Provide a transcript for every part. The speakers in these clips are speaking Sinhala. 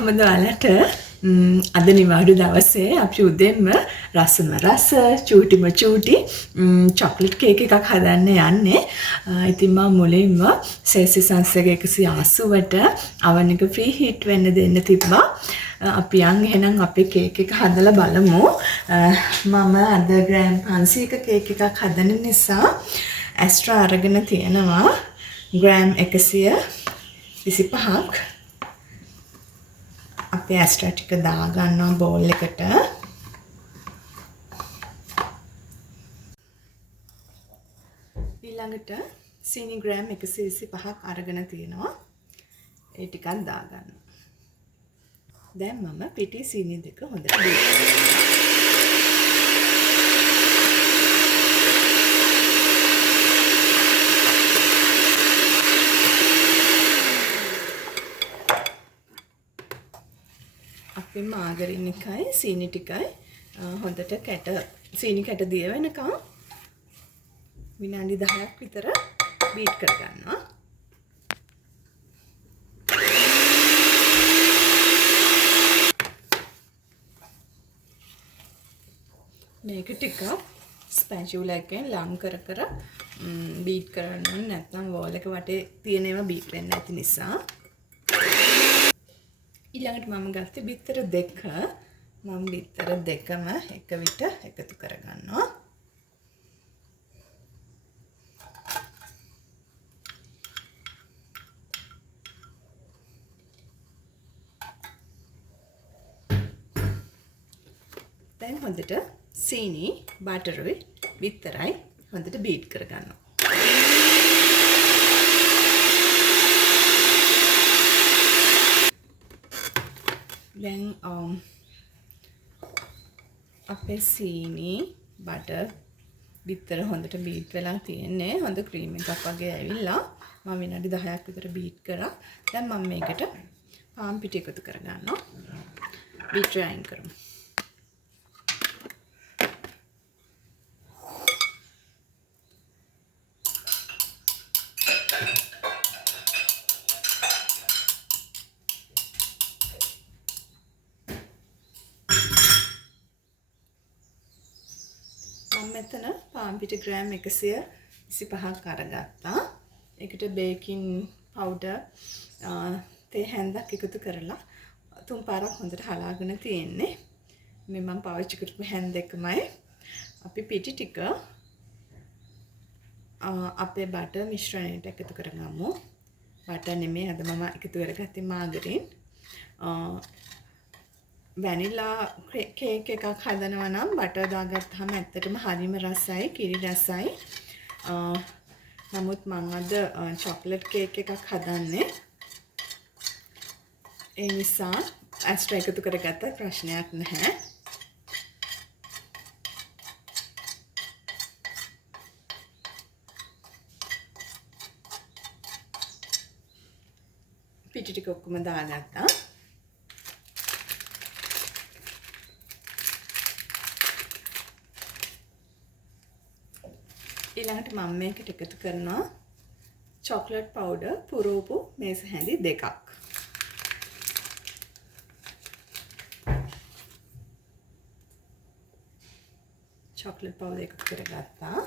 කොහොමද ඔයාලට අද නිවාඩු දවසේ අපි උදෙන්ම රසම රස චූටිම චූටි චොක්ලට් කේක් එකක් හදන්න යන්නේ. ඉතින් මම මුලින්ම සෙල්සියස් 180ට oven එක ප්‍රී හීට් වෙන්න දෙන්න තිබ්බා. අපි එහෙනම් අපේ කේක් එක හදලා බලමු. මම අද ග්‍රෑම් 500ක කේක් එකක් හදන නිසා ඇස්ට්‍රා අරගෙන තියෙනවා ග්‍රෑම් 125ක්. අපි ඇස්ට්‍රා ටික දා ගන්නවා බෝල් එකට. ඊළඟට සීනි ග්‍රෑම් 125ක් අරගෙන තියෙනවා. ඒ ටිකක් දා ගන්නවා. දැන් මම පිටි සීනි දෙක හොඳට අපේ මාගරින් එකයි සීනි ටිකයි හොඳට සීනි කැට දිය වෙනකම් විනාඩි 10ක් විතර බීට් කරගන්නවා. මේක ටිකක් ස්පැචුලා එකෙන් ලං කර බීට් කරන්න ඕනේ, නැත්නම් වෝල් එක වටේ තියෙන ඒවා බීට් වෙන්නේ නැති නිසා. ඊළඟට මම ගත්තේ බිත්තර දෙක. මම බිත්තර දෙකම එක විට එකතු කරගන්නවා. දැන් හොඳට සීනි, බටරුයි, බිත්තරයි හොඳට බීට් කරගන්නවා. දැන් අපේ සීනි, බටර්, බිත්තර හොඳට බීට් වෙලා තියෙන්නේ. හොඳ ක්‍රීම් එකක් වගේ ඇවිල්ලා මම විනාඩි 10ක් විතර බීට් කරා. දැන් මම මේකට පාන් පිටි එකතු කරගන්නවා. බීටර් අයින් කරමු. මෙතන පාන් පිටි ග්‍රෑම් 125ක් අරගත්තා. ඒකට බේකින් පවුඩර් තේ හැන්දක් එකතු කරලා 3 පාරක් හොඳට හලාගෙන තියෙන්නේ. මේ මම පාවිච්චි කරපු හැන්ද එකමයි. අපි පිටි ටික අපේ බටර් මිශ්‍රණයට එකතු කරගමු. බටර් නෙමෙයි අද මම එකතු කරගත්තේ මාගරින්. වැනිලා කේක් එකක් හදනවා නම් බටර් දාගත්තාම ඇත්තටම හරිම රසයි, කිරි රසයි. නමුත් මම අද චොක්ලට් කේක් එකක් හදන්නේ. ඒ නිසා ඇස්ට්‍රා එකතු කරගත්ත ප්‍රශ්නයක් නැහැ. පිටි ටික ඔක්කොම දාගත්තා. ඊළඟට මම මේකට එකතු කරනවා චොක්ලට් පවුඩර් පුරෝපු මේස හැඳි දෙකක්. චොක්ලට් පවුඩර් එකතු කරගත්තා.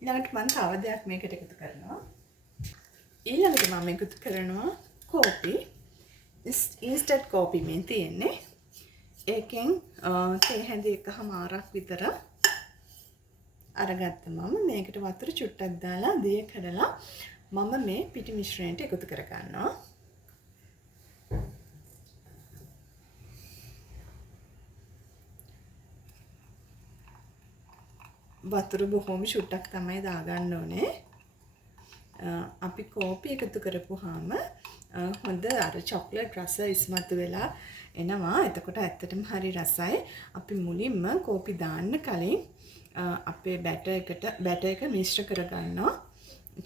ඊළඟට මම තව දෙයක් මේකට එකතු කරනවා. ඊළඟට මම එකතු කරනවා කෝපි. ඉන්ස්ටන්ට් කෝපි මේ තියෙන්නේ. ඒකෙන් තේ හැඳි එකමාරක් විතර අරගත්ත මම මේකට වතුර චුට්ටක් දාලා දිය කඩලා මම මේ පිටි මිශ්‍රණයට එකතු කරගන්නවා. වතුර බොහොම චුට්ටක් තමයි දාගන්න ඕනේ. අපි කෝපි එකතු කරපුවාම හොඳ අර චොක්ලට් රස ඉස්මතු වෙලා එනවා. එතකොට ඇත්තටම හරි රසයි. අපි මුලින්ම කෝපි දාන්න කලින් අපේ බැටර් එක මිශ්‍ර කරගන්නවා.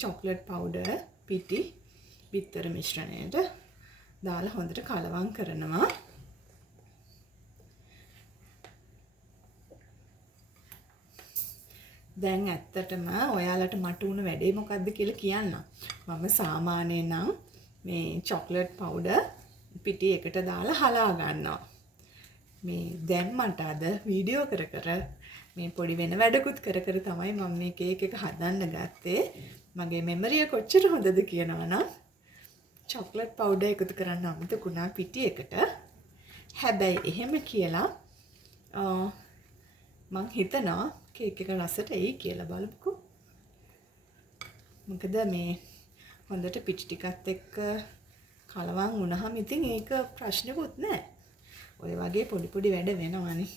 චොක්ලට් පවුඩර්, පිටි, බිත්තර මිශ්‍රණයට දාලා හොඳට කලවම් කරනවා. දැන් ඇත්තටම ඔයාලට මට උන වැඩේ මොකද්ද කියලා කියන්න. මම සාමාන්‍යයෙන් නම් මේ චොක්ලට් පවුඩර් පිටි එකට දාලා හලා ගන්නවා. මේ දැන් මට අද වීඩියෝ කර කර මේ පොඩි වෙන වැඩකුත් කර කර තමයි මම මේ කේක් එක හදන්න ගත්තේ. මගේ මෙමරිය කොච්චර හොඳද කියනවනම් චොක්ලට් පවුඩර් එකතු කරන්න අමතකුණා පිටි එකට. හැබැයි එහෙම කියලා මං හිතනවා කේක් එක රසට එයි කියලා බලමුකෝ. මොකද මේ හොඳට පිටි ටිකත් එක්ක කලවම් වුණාම ඉතින් ඒක ප්‍රශ්නකුත් නැහැ. ඔය වගේ පොඩි පොඩි වැඩ වෙනවනේ.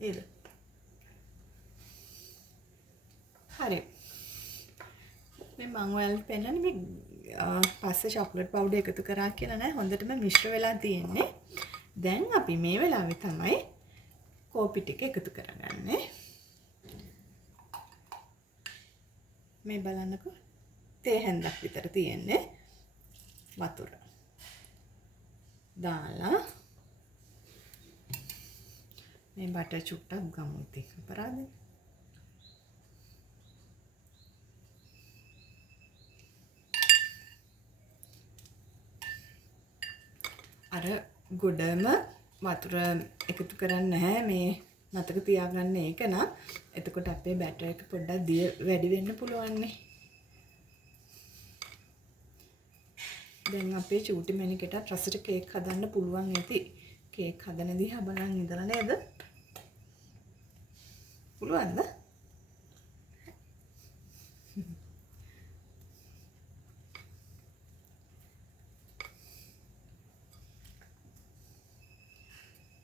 නේද? හරි. මේ මම ඔයාලට පෙන්නන්නේ මේ පස්සේ චොක්ලට් පවුඩර් එකතු කරා කියලා නෑ. හොඳටම මිශ්‍ර වෙලා තියෙන්නේ. දැන් අපි මේ වෙලාවේ තමයි කෝපි ටික එකතු කරගන්නේ. මේ බලන්නකෝ. තේ හැන්දක් විතර තියෙන්නේ. වතුර දාලා මේ බටර් චුට්ටක් ගමු ඉතින් අපරාදේ. අර ගොඩම වතුර එකතු කරන්නේ නැහැ මේ මතක තියාගන්න ඒක නම් එතකොට අපේ බැටර් එක පොඩ්ඩක් දිය වැඩි වෙන්න පුළුවන් නේ. දැන් අපේ චූටි මැණිකේට රසට කේක් හදන්න පුළුවන් ඇති. කේක් හදන දිහා බලන් ඉඳලා නේද? පුළුවන්ද?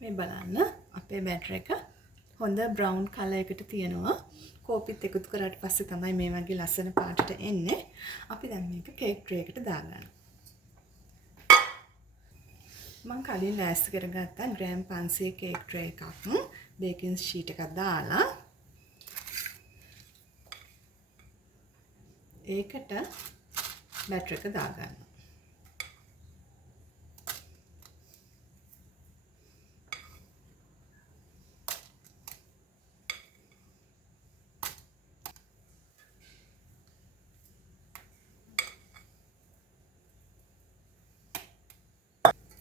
මේ බලන්න අපේ බැටර් එක හොඳ බ්‍රවුන් කලර් එකකට තියෙනවා. කෝපිත් එකතු කරාට පස්සේ තමයි මේ වගේ ලස්සන පාටට එන්නේ. අපි දැන් මේක කේක් ට්‍රේ එකට දාගන්න. මම කලින් ලෑස්ති කරගත්තා ග්‍රෑම් 500 කේක් ට්‍රේ එකක්. බේකින් ෂීට් එකක් දාලා ඒකට බැටර් එක දාගන්න.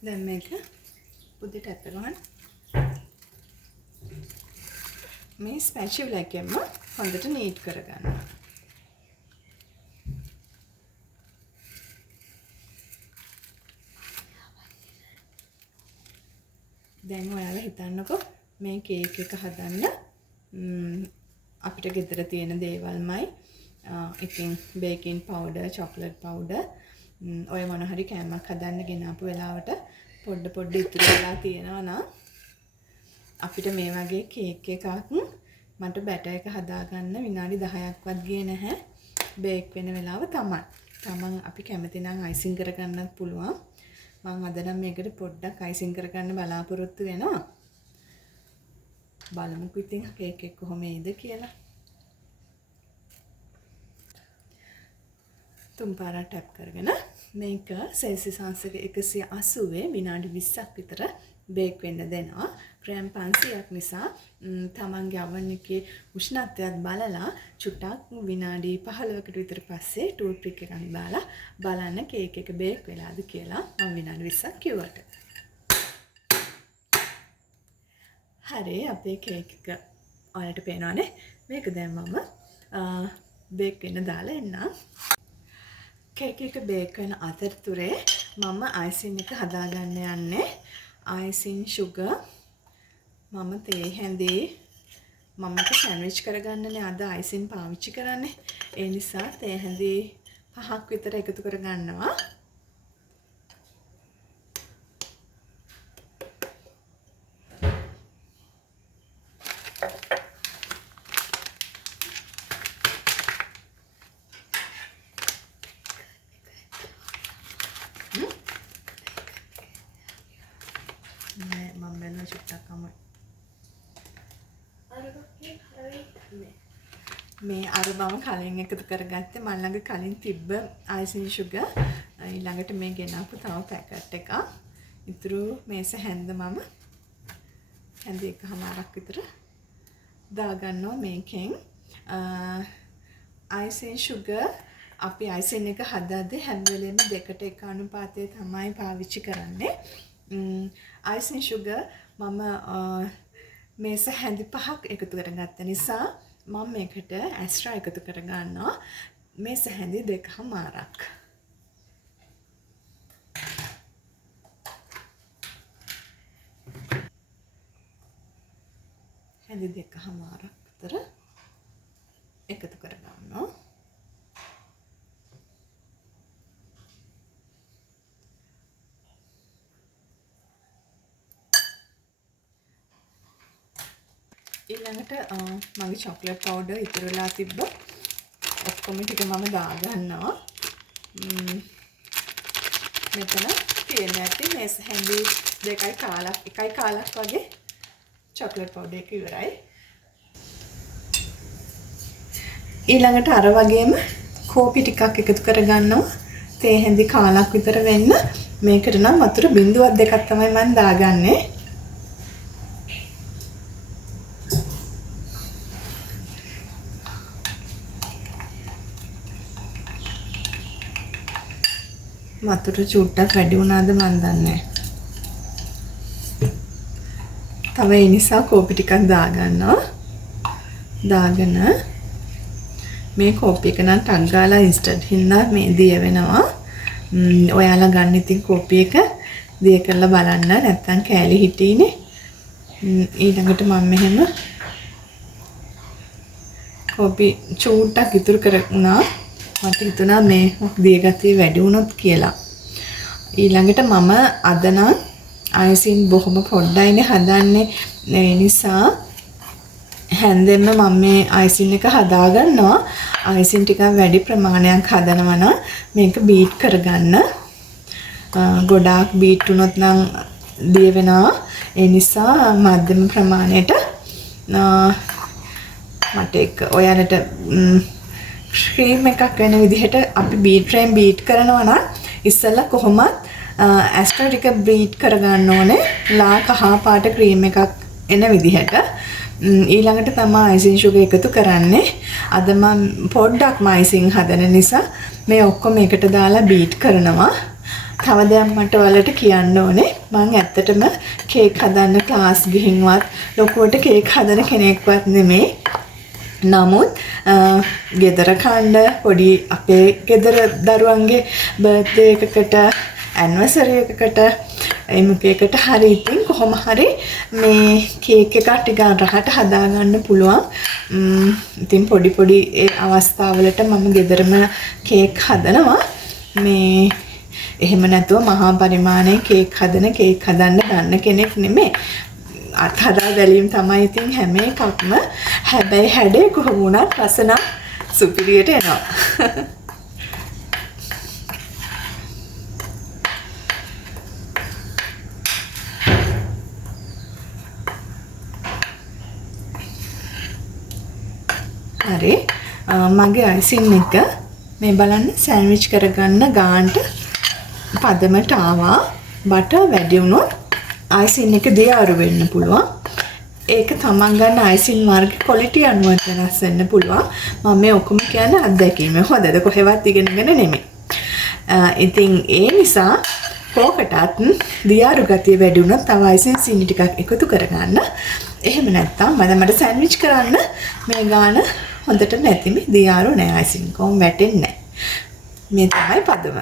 දැන් මේක පුඩි ටැප් කරගන්න. මේ ස්පැචුලා එකෙන්ම හොඳට නීට් කරගන්න. දැන් ඔයාලා හිතන්නකෝ මේ කේක් එක හදන්න අපිට ගෙදර තියෙන දේවල්මයි ඉතින් බේකින් පවුඩර්, චොක්ලට් පවුඩර් ඔය මොන හරි කෑමක් හදන්න ගෙනාපු වෙලාවට පොඩ ඉතුරු වෙලා තියෙනවා නම් අපිට මේ වගේ කේක් එකක් මට බැටර් එක හදාගන්න විනාඩි 10ක්වත් ගියේ නැහැ. බේක් වෙන වෙලාව තමයි. තමන් අපි කැමති නම් අයිසිං කරගන්නත් පුළුවන්. මම අද නම් මේකට පොඩ්ඩක් අයිසිං කරගන්න බලාපොරොත්තු වෙනවා. බලමුකෝ ඉතින් කේක් එක කොහොම එයිද කියලා. තුන් පාරක් ටැප් කරගෙන මේක සෙල්සියස් අංශක 180 විනාඩි 20ක් විතර බේක් වෙන්න දෙනවා. ග්‍රෑම් 500ක් නිසා තමන්ගේ oven එකේ උෂ්ණත්වයත් බලලා චුට්ටක් විනාඩි 15කට විතර පස්සේ ටූත් පික් එකක් දාලා බලන්න කේක් එක බේක් වෙලාද කියලා. මම විනාඩි 20ක් කිව්වට. හරි අපේ කේක් එක ඔයාලට පේනවනේ. මේක දැන් මම බේක් වෙන්න දාලා එන්නම්. කේක් එක බේක් වෙන අතරතුරේ මම අයිසින් එක හදාගන්න යන්නේ. අයිසින් sugar මම තේ හැඳේ මම සෑන්ඩ්විච් කරගන්නනේ අද අයිසින් පාවිච්චි කරන්නේ. ඒ නිසා තේ හැඳේ 5ක් විතර එකතු කරගන්නවා. මේ අර මම කලින් එකතු කරගත්තේ මම ළඟ කලින් තිබ්බ අයිසින් sugar ඊළඟට මේ ගෙනාපු තව පැකට් එකක්. ඉතුරු මේස හැන්ද මම හැන්ද එකමාරක් විතර දාගන්නවා මේකෙන්. අයිසින් sugar අපි අයිසින් එක හදද්දී හැම වෙලෙම 2ට 1 අනුපාතය තමයි පාවිච්චි කරන්නේ. අයිසින් sugar මම මේස හැඳි 5ක් එකතු කරගත්ත නිසා මම මේකට ඇස්ට්‍රා එකතු කරගන්නවා මේස හැඳි 2මාරක්. හැඳි 2මාරක් විතර එකතු කරගන්නවා. ඊළඟට මගේ චොක්ලට් පවුඩර් ඉතුරු වෙලා තිබ්බ ඔක්කොම ටික මම දාගන්නවා. මෙතන තියෙන ඇති මේස හැඳි 2යි කාලක් 1යි කාලක් වගේ චොක්ලට් පවුඩර් එක ඉවරයි. ඊළඟට අර වගේම කෝපි ටිකක් එකතු කරගන්නවා. තේ හැඳි කාලක් විතර වෙන්න. මේකට නම් වතුර බිඳුවක් දෙකක් තමයි මම දාගන්නේ. වතුර චුට්ටක් වැඩි වුණාද මන් දන්නේ නැහැ. තව ඒ නිසා කෝපි ටිකක් දාගන්නවා. දාගෙන මේ කෝපි එක නම් ටක් ගාලා ඉන්ස්ටන්ට් හින්දා මේ දිය වෙනවා. ඔයාලා ගන්න ඉතින් කෝපි එක දිය කරලා බලන්න නැත්නම් කෑලි හිටිනේ. ඊළඟට මම මෙහෙම කෝපි චූට්ටක් ඉතුරු කරගුණා. මට හිතුණා මේ දිය ගතිය වැඩි වුණොත් කියලා. ඊළඟට මම අද නම් අයිසින් බොහොම පොඩ්ඩයිනේ හදන්නේ. ඒ නිසා හැන්දෙන්න මම මේ අයිසින් එක හදා ගන්නවා. අයිසින් ටිකක් වැඩි ප්‍රමාණයක් හදනවා නම් මේක බීට් කරගන්න. ගොඩාක් බීට් වුණොත් නම් දිය වෙනවා. ඒ නිසා මධ්‍යම ප්‍රමාණයට මට එක ඔයාලට ක්‍රීම් එකක් වෙන විදිහට අපි බීට්‍රෙන් බීට් කරනවා නම් ඉස්සෙල්ලා කොහොමත් ඇස්ට්‍රා ටික බීට් කරගන්න ඕනේ. ලා කහ පාට ක්‍රීම් එකක් එන විදිහට. ඊළඟට තමයි අයිසින් sugar එකතු කරන්නේ. අද මම පොඩ්ඩක්ම අයිසින් හදන නිසා මේ ඔක්කොම එකට දාලා බීට් කරනවා. තව දෙයක් මට ඔයාලට කියන්න ඕනේ. මම ඇත්තටම කේක් හදන්න ක්ලාස් ගිහින්වත් ලොකුවට කේක් හදන කෙනෙක්වත් නෙමෙයි. නමුත් ගෙදර කන්න පොඩි අපේ ගෙදර දරුවන්ගේ බර්ත්ඩේ එකකට ඇනිවර්සරි එකකට එමුකේකට හරි ඉතින් කොහොම හරි මේ කේක් එකක් ටිකක් රහට හදා ගන්න පුළුවන්. ඉතින් පොඩි පොඩි ඒ අවස්ථාවලට මම ගෙදරම කේක් හදනවා. මේ එහෙම නැතුව මහා පරිමාණයේ කේක් හදන්න දන්න කෙනෙක් නෙමෙයි. අත්හදා බැලීම් තමයි ඉතින් හැම එකක්ම. හැබැයි හැඩේ කොහොම වුණත් රස නම් සුපිරියට එනවා. හරි. මගේ අයිසින් එක මේ බලන්න සෑන්ඩ්විච් කරගන්න ගානට පදමට ආවා. බටර් වැඩි වුණොත් අයිසින් එක දියාරු වෙන්න පුළුවන්. ඒක තමන් ගන්න අයිසින් වර්ග ක්වොලිටි අනුව වෙනස් වෙන්න පුළුවන්. මම මේ ඔක්කොම කියන්නේ අත්දැකීම. හොඳද කොහෙවත් ඉගෙනගෙන නෙමෙයි. ඉතින් ඒ නිසා කෝකටත් දියාරු ගතිය වැඩි වුණොත් තව අයිසින් සීනි ටිකක් එකතු කරගන්න. එහෙම නැත්නම් මට සෑන්ඩ්විච් කරන්න මේ ගාන හොඳට නැතිමේ දියාරු නෑ අයිසින් කොම් වැටෙන්නේ නෑ. මේ තමයි පදම.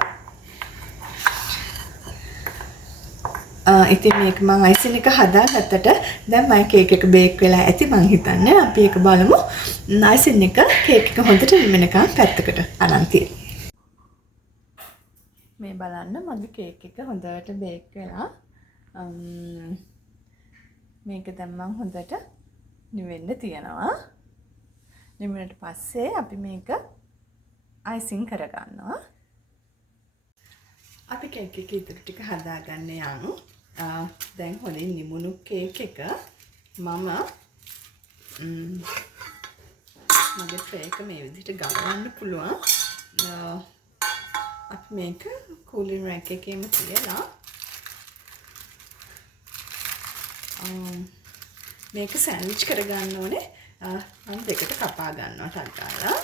ඉතින් මේක මම අයිසින් එක හදාගත්තට දැන් මම කේක් එක බේක් වෙලා ඇති මං හිතන්නේ. අපි ඒක බලමු. අයිසින් එක කේක් එක හොඳට නිමනකම් පැත්තකට අරන් තියෙනවා. මේ බලන්න මගේ කේක් එක හොඳට බේක් වෙලා මේක දැන් මම හොඳට නිවෙන්න තියනවා. නිවෙන්නට පස්සේ අපි මේක අයිසින් කරගන්නවා. අපි කේක් එක ඉතුරු ටික හදාගන්න යමු. දැන් හොඳින් නිමුණු කේක් එක මම මගේ ට්‍රේ එක මේ විදිහට ගලවන්න පුළුවන්. අපි මේක කූලින් රැක් එකේම තියලා මේක සෑන්ඩ්විච් කරගන්න ඕනේ. මම දෙකට කපා ගන්නවා ටක් ගාලා.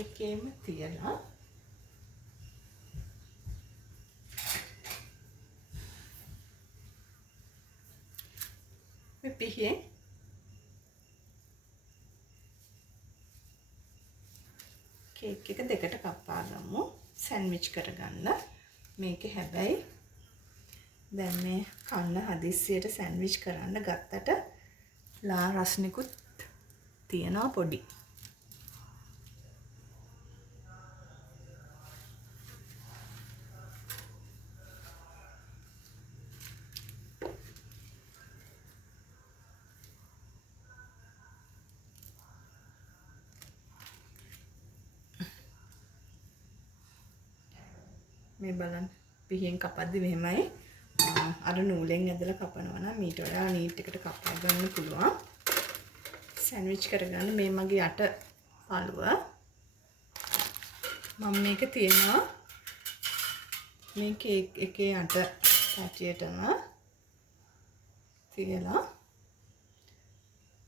එකේම තියලා මේ පිහියෙන් කේක් එක දෙකට කපා ගමු සෑන්ඩ්විච් කරගන්න. මේක හැබැයි දැන් මේ කන්න හදිස්සියට සෑන්ඩ්විච් කරන්න ගත්තට ලා රස්නිකුත් තියනවා පොඩි. මේ බලන්න පිහියෙන් කපද්දි මෙහෙමයි අර නූලෙන් ඇදලා කපනවා නම් මීට වඩා නීට් එකට කපා ගන්න පුළුවන්. සෑන්ඩ්විච් කරගන්න මේ මගේ යට පළුව මම මේක තියනවා මේ කේක් එකේ යට පැටියටම තියලා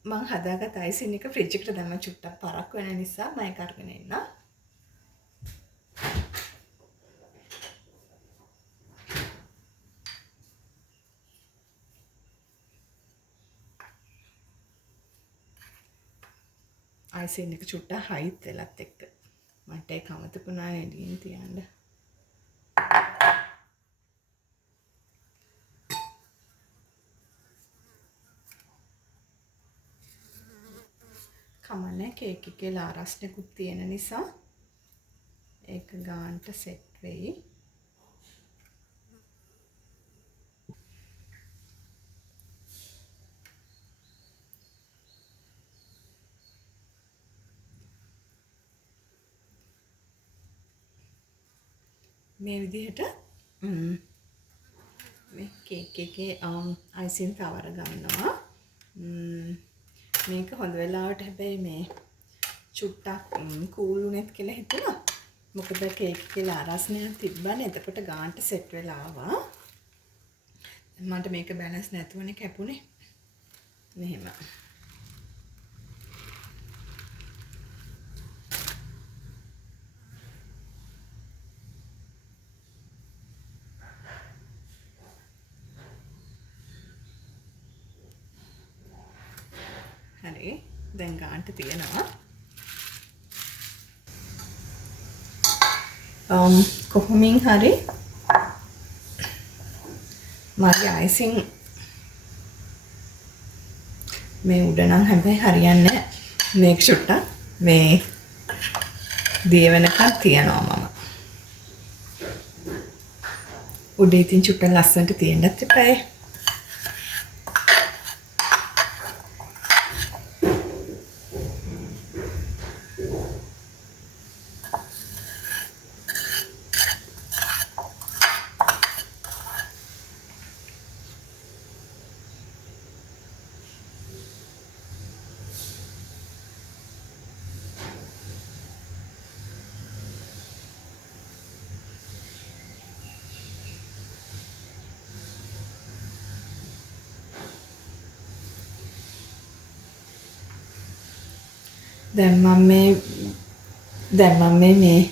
මම හදාගත් අයිසින් එක ෆ්‍රිජ් එකට දැම්ම චුට්ටක් පරක් වෙන නිසා මම ඒක අරගෙන එන්න. අයිසින් එක චුට්ටක් හයිත් වෙලත් එක්ක මට ඒක අමතකුණා එළියෙන් තියන්න. කමන්නේ කේක් එකේ ලාරස්නෙකුත් තියෙන නිසා ඒක ගාන්ට සෙට් වෙයි. මේ විදිහට මේ කේක් එකේ අයිසින් තවර ගන්නවා. මේක හොඳ වෙලාවට හැබැයි මේ චුට්ටක් කූල් උනෙත් කියලා හිතුණා. මොකද කේක් එකේ ලාරස්නයක් තිබ්බනේ. එතකොට ගාන්ට සෙට් වෙලා ආවා. මට මේක බැලන්ස් නැතුවනේ කැපුණේ. මෙහෙම. හරි දැන් ගාන්ට තියෙනවා. කොහොමින් හරි මගේ අයිසින් මේ උඩ නම් හැබැයි හරියන්නේ මේක චුට්ටක් මේ දිය වෙනකන් තියනවා මම. උඩ ඉතින් චුට්ටක් ලස්සනට තියෙන්නත් එපායි. දැන් මම මේ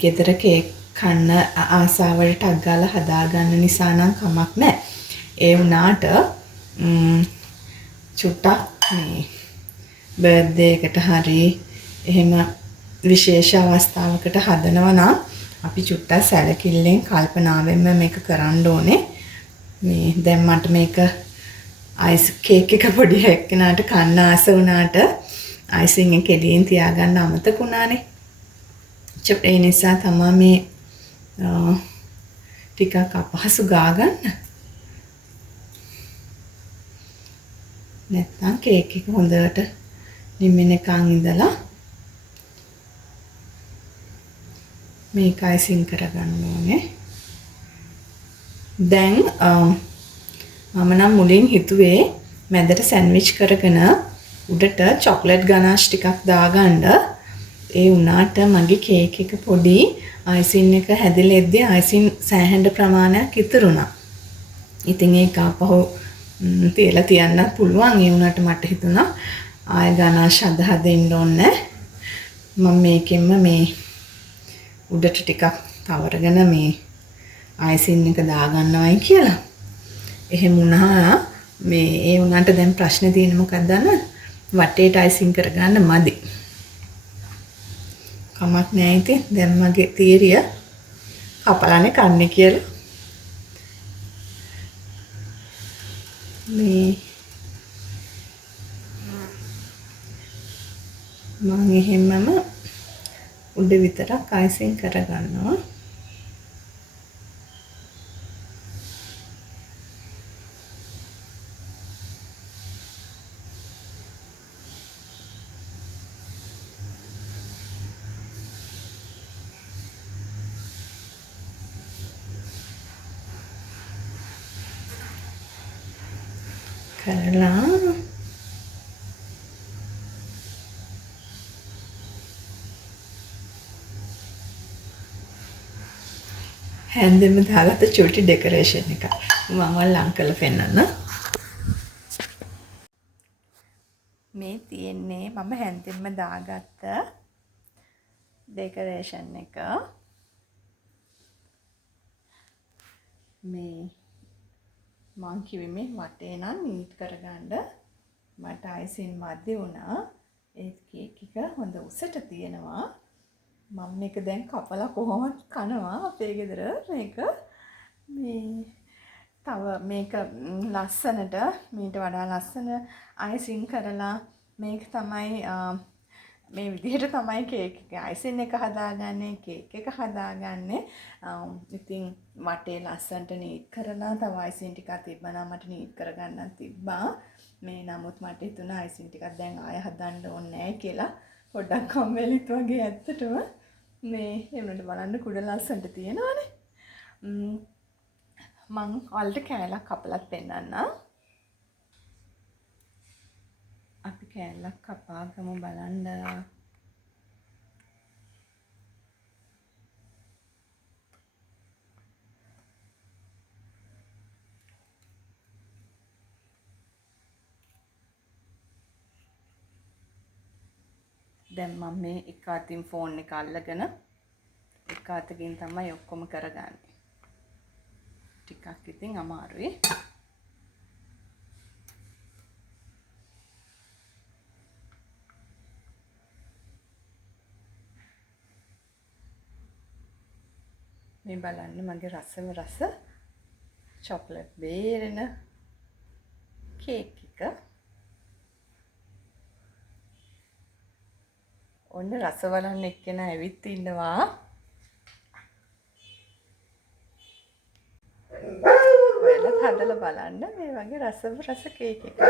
ගෙදර කේක් කන්න ආසාවට ටක් ගාලා හදාගන්න නිසා නම් කමක් නැහැ. ඒ වුණාට චුට්ටක් මේ බර්ත්ඩේ එකට හරි එහෙම විශේෂ අවස්ථාවකට හදනවා නම් අපි චුට්ටක් සැලකිල්ලෙන් කල්පනාවෙන්ම මේක කරන්න ඕනේ. මේ දැන් මට මේක අයිස් කේක් එක පොඩි එක්කෙනාට කන්න ආස වුණාට අයිසින් එක එළියෙන් තියාගන්න අමතක වුණානේ. ඒ නිසා තමයි මේ ටිකක් අපහසු ගාගන්න. නැත්නම් කේක් එක හොඳට නිමෙනකන් ඉඳලා මේක අයිසින් කරගන්න ඕනේ. දැන් මම නම් මුලින් හිතුවේ මැදට සෑන්ඩ්විච් කරගෙන උඩට චොක්ලට් ගනාෂ් ටිකක් දාගන්න. ඒ වුණාට මගේ කේක් එක පොඩි අයිසින් එක හැදිලෙද්දී අයිසින් සෑහෙන ප්‍රමාණයක් ඉතුරුණා. ඉතින් ඒක අපහු තියලා තියන්නත් පුළුවන්. ඒ වුණාට මට හිතුණා ආය ගනාෂ් හදා දෙන්න ඕනේ. මම මේකෙන්ම මේ උඩට ටිකක් තවරගෙන මේ අයිසින් එක දාගන්නවයි කියලා. එහෙම වුණා මේ ඒ උනාට දැන් ප්‍රශ්නේ තියෙන්නේ මොකක්ද දන්නවද? වටේට අයිසින් කරගන්න මදි. කමක් නෑ ඉතින් දැන් මගේ තීරිය කපලානේ කන්නේ කියලා. මේ මම එහෙමම උඩ විතරක් අයිසින් කරගන්නවා. කරලා හැන්දෙම දාගත්ත චුටි ඩෙකරේෂන් එක මම ලං කරලා පෙන්නන්න. මේ තියෙන්නේ මම හැන්දෙම දාගත්ත ඩෙකරේෂන් එක. මේ මං කිව්වේ මේ වටේ නම් නීට් කරගන්න මට අයිසින් මැදි වුණා. ඒ කේක් එක හොඳ උසට තියෙනවා. මම මේක දැන් කපලා කොහොමද කනවා අපේ ගෙදර මේක. මේ තව මේක ලස්සනට මීට වඩා ලස්සන අයිසින් කරලා මේක තමයි මේ විදිහට තමයි කේක් එක අයිසින් එක හදාගන්නේ, කේක් එක හදාගන්නේ. ඉතින් වටේ ලස්සනට නීට් කරලා තව අයිසින් ටිකක් තිබ්බනම් මට නීට් කරගන්නත් තිබ්බා. මේ නමුත් මට හිතුණා අයිසින් ටිකක් දැන් ආය හදන්න ඕනේ නැහැ කියලා. පොඩ්ඩක් කම්මැලිත් වගේ ඇත්තටම. මේ එමුණට බලන්න කුඩ ලස්සනට තියෙනවානේ. මං ඔයාලට කෑල්ලක් කපලත් පෙන්නන්නම්. අපි කෑල්ලක් කපාගමු බලන්න. දැන් මම මේ එක අතින් ෆෝන් එක අල්ලගෙන එක අතකින් තමයි ඔක්කොම කරගන්නේ. ටිකක් ඉතින් අමාරුයි. මේ බලන්න මගේ රසම රස චොක්ලට් බේරෙන කේක් එක. ඔන්න රස බලන්න එක්කෙනා ඇවිත් ඉන්නවා. ඔයාලත් හදලා බලන්න මේ වගේ රස කේක් එකක්.